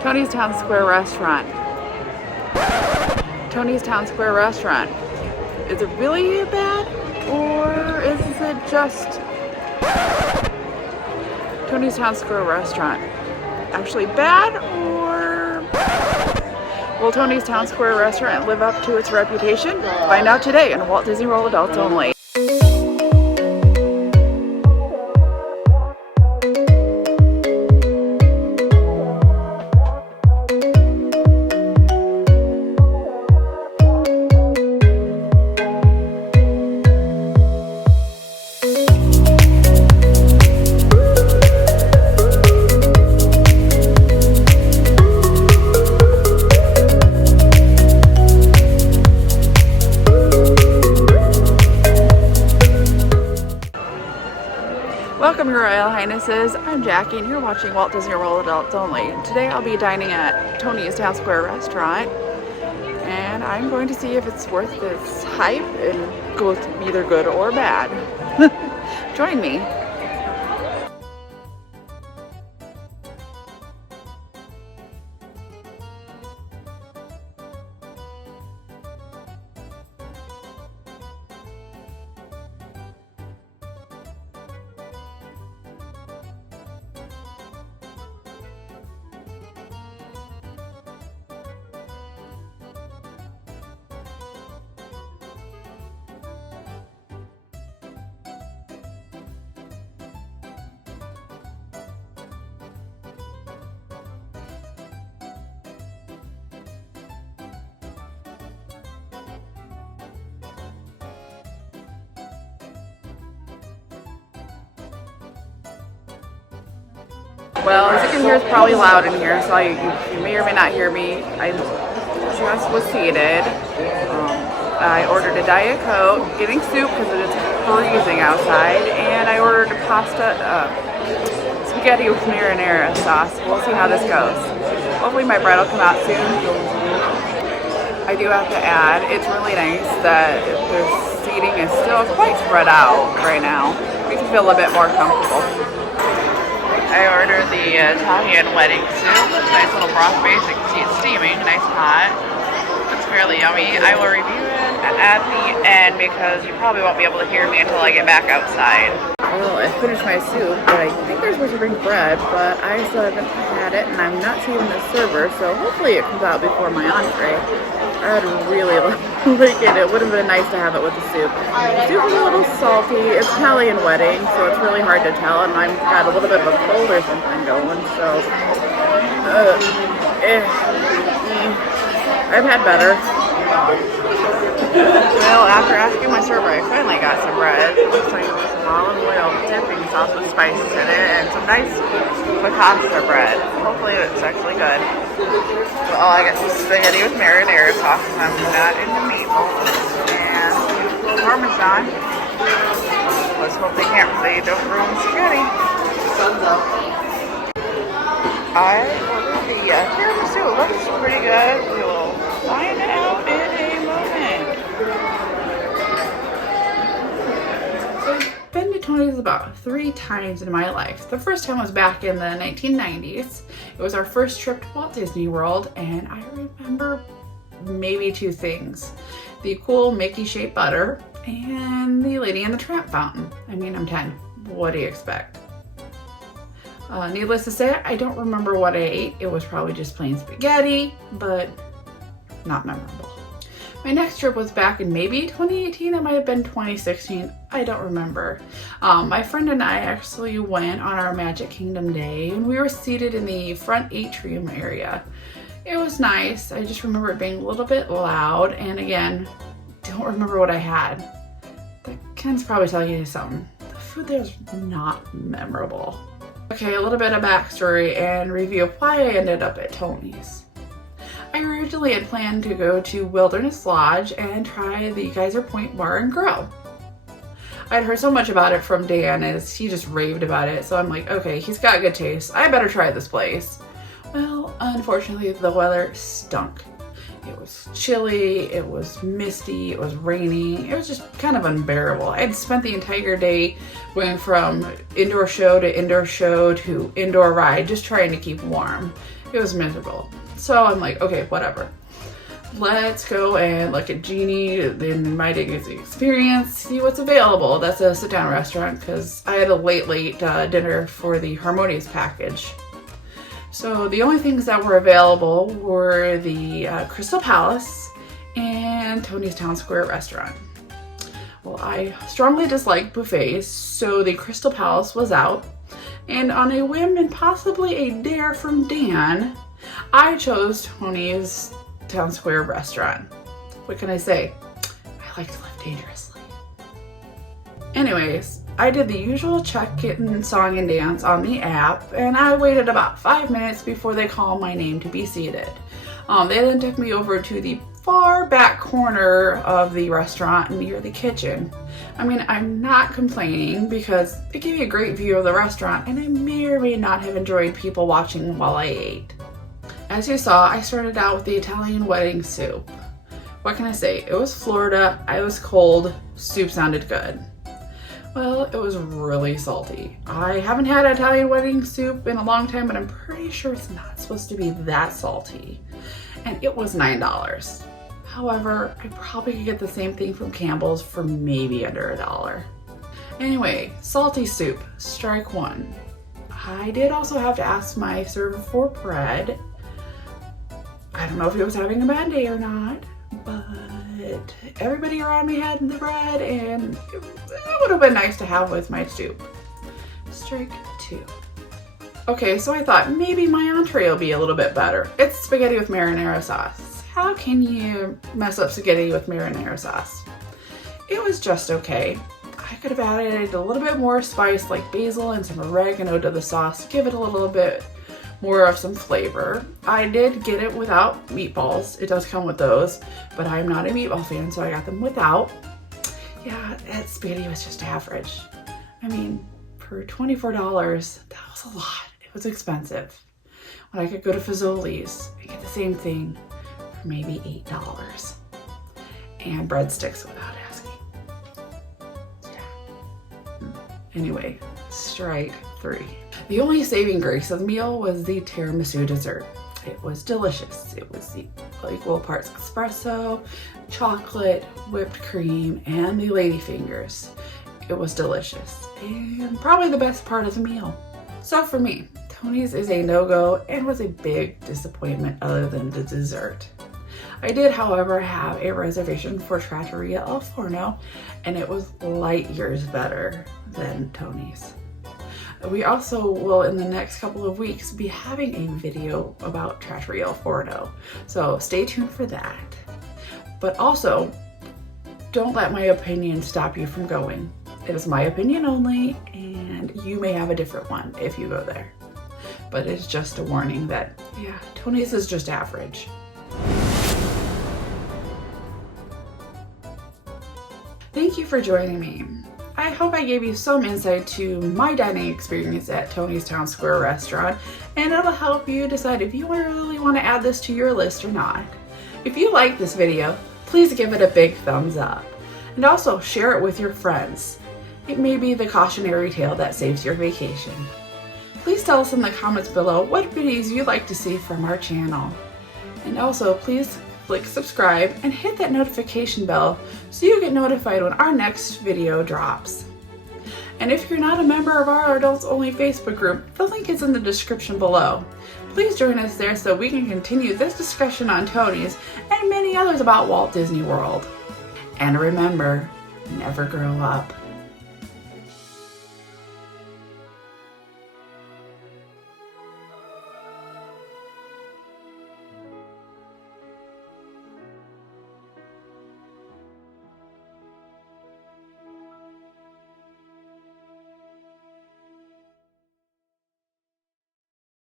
Tony's Town Square Restaurant. Tony's Town Square Restaurant. Is it really bad? Or is it just Tony's Town Square Restaurant actually bad? Or will Tony's Town Square Restaurant live up to its reputation? Find out today on Walt Disney World Adults Only. Welcome, Your Royal Highnesses. I'm Jackie, and you're watching Walt Disney World Adults Only. Today I'll be dining at Tony's Town Square Restaurant, and I'm going to see if it's worth its hype and go either good or bad. Join me. Well, as you can hear, it's probably loud in here, so you may or may not hear me. I just was seated. I ordered a Diet Coke, getting soup because it is freezing outside, and I ordered spaghetti with marinara sauce. We'll see how this goes. Hopefully my bread will come out soon. I do have to add, it's really nice that the seating is still quite spread out right now. Makes me feel a little bit more comfortable. I ordered the Italian wedding soup. It's a nice little broth base. You can see it's steaming, nice and hot. It's fairly yummy. I will review it at the end because you probably won't be able to hear me until I get back outside. Well, I finished my soup, but I think they're supposed to bring bread, but I still haven't had it, and I'm not seeing the server, so hopefully it comes out before my entree. I'd really like it. It would have been nice to have it with the soup. The soup is a little salty. It's Italian wedding, so it's really hard to tell, and I've got a little bit of a cold or something going, so I've had better. Well, after asking my server, I finally got some bread. It looks like there's some olive oil dipping sauce with spices in it, and some nice focaccia bread. Hopefully it's actually good. Well, I got some spaghetti with marinara sauce, and I'm not into meatballs. And a little Parmesan. Let's hope they don't ruin spaghetti. I ordered the tiramisu. It looks pretty good. We will find out in a moment. I've been to Tony's about 3 times in my life. The first time was back in the 1990s. It was our first trip to Walt Disney World, and I remember maybe 2 things. The cool Mickey-shaped butter and the Lady and the Tramp fountain. I mean, I'm 10. What do you expect? Needless to say, I don't remember what I ate. It was probably just plain spaghetti, but not memorable. My next trip was back in maybe 2018. It might have been 2016. I don't remember. My friend and I actually went on our Magic Kingdom day, and we were seated in the front atrium area. It was nice. I just remember it being a little bit loud, and again, don't remember what I had. That can probably tell you something. The food there is not memorable. Okay, a little bit of backstory and review of why I ended up at Tony's. I originally had planned to go to Wilderness Lodge and try the Geyser Point Bar and Grill. I'd heard so much about it from Dan as he just raved about it, so I'm like, okay, he's got good taste. I better try this place. Well, unfortunately, the weather stunk. It was chilly, it was misty, it was raining. It was just kind of unbearable. I had spent the entire day going from indoor show to indoor ride, just trying to keep warm. It was miserable. So I'm like, okay, whatever. Let's go and look at Genie in My Disney Experience, see what's available. That's a sit-down restaurant because I had a late dinner for the Harmonious package. So the only things that were available were the Crystal Palace and Tony's Town Square restaurant. Well, I strongly dislike buffets, so the Crystal Palace was out. And on a whim and possibly a dare from Dan, I chose Tony's Town Square restaurant. What can I say? I like to live dangerously. Anyways, I did the usual check-in song and dance on the app, and I waited about 5 minutes before they called my name to be seated. They then took me over to the far back corner of the restaurant near the kitchen. I mean, I'm not complaining because it gave me a great view of the restaurant, and I may or may not have enjoyed people watching while I ate. As you saw, I started out with the Italian wedding soup. What can I say? It was Florida, I was cold, soup sounded good. Well, it was really salty. I haven't had Italian wedding soup in a long time, but I'm pretty sure it's not supposed to be that salty. And it was $9. However, I probably could get the same thing from Campbell's for maybe under $1. Anyway, salty soup, strike one. I did also have to ask my server for bread. I don't know if he was having a bad day or not, but everybody around me had the bread, and it would have been nice to have with my soup. Strike two. Okay, so I thought maybe my entree will be a little bit better. It's spaghetti with marinara sauce. How can you mess up spaghetti with marinara sauce? It was just okay. I could have added a little bit more spice like basil and some oregano to the sauce, give it a little bit more of some flavor. I did get it without meatballs. It does come with those, but I'm not a meatball fan, so I got them without. Yeah, that spaghetti was just average. I mean, for $24, that was a lot. It was expensive. When I could go to Fazoli's and get the same thing for maybe $8. And breadsticks without asking. Yeah. Anyway, strike three. The only saving grace of the meal was the tiramisu dessert. It was delicious. It was the equal parts espresso, chocolate, whipped cream, and the ladyfingers. It was delicious and probably the best part of the meal. So for me, Tony's is a no-go and was a big disappointment other than the dessert. I did, however, have a reservation for Trattoria El Forno, and it was light years better than Tony's. We also will, in the next couple of weeks, be having a video about Trattoria El Forno, so stay tuned for that. But also, don't let my opinion stop you from going. It is my opinion only, and you may have a different one if you go there. But it's just a warning that, yeah, Tony's is just average. Thank you for joining me. I hope I gave you some insight to my dining experience at Tony's Town Square restaurant, and it'll help you decide if you really want to add this to your list or not. If you like this video, please give it a big thumbs up, and also share it with your friends. It may be the cautionary tale that saves your vacation. Please tell us in the comments below what videos you'd like to see from our channel. And also, please click subscribe and hit that notification bell so you get notified when our next video drops. And if you're not a member of our Adults Only Facebook group, the link is in the description below. Please join us there so we can continue this discussion on Tony's and many others about Walt Disney World. And remember, never grow up.